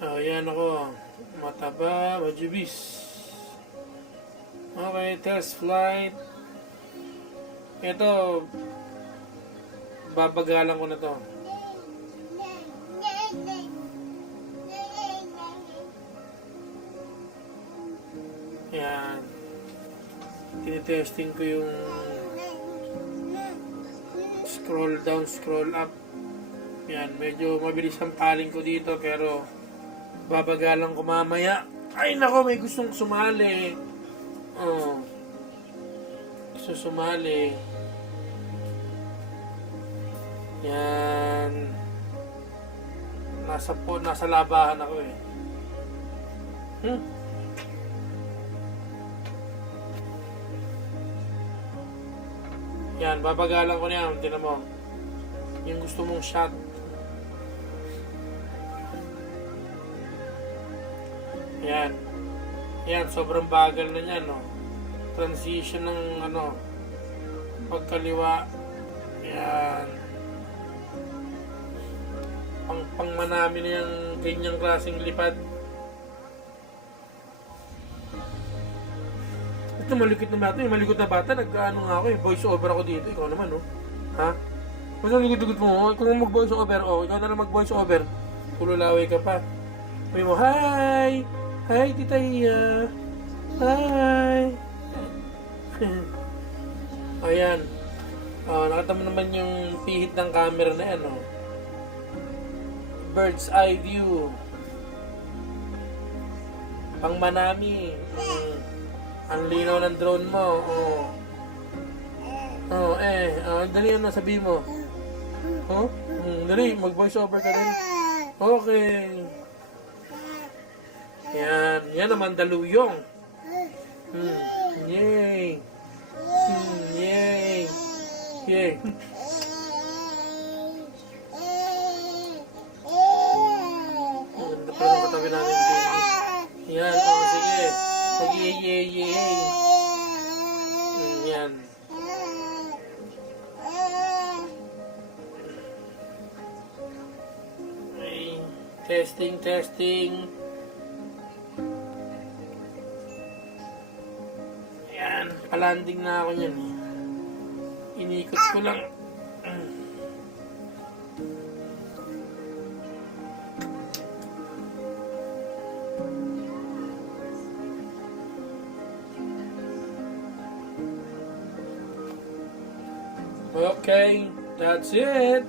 Ayan ako. Mataba, majubis. Okay, test flight. Ito, babagalan ko na to. Ayan. Tinitesting ko yung scroll down, scroll up. Ayan, medyo mabilis ang paling ko dito pero babagalan ko mamaya. Ay nako, may gustong sumali. Oh. Gusto sumali. Yan. Nasa labahan ako eh. Yan, babagalan ko na yan. Tignan mo. Yung gusto mong shot. Yan. Yan, sobrang bagal na yan, no? Transition ng, pagkaliwa. Yan. Pang manami na yung ganyang klaseng lipad. Ito, malikot na bata. Yung malikot na bata, nag-ano nga ako, voice over ako dito. Ikaw naman, no? Ha? Mas naligod-ligod mo. Kung mag-voice over, ikaw na lang mag-voice over. Kululaway ka pa. Sabi mo, hi! Hi, Tita Iya. Hi! Ayan. Nakita mo naman yung pihit ng camera na yan, oh. Bird's eye view. Pang manami. Ang linaw ng drone mo. Dali ano sabihin mo. Dali, mag-voice over ka din. Okay. Yan naman daluyong. Yay. Yay. Yay. Ganda pa yung katabi namin din. Yan, sige. Yay. Yan. Okay. Testing. Ayan, palanding na ako yan. Inikot ko lang. Okay, that's it.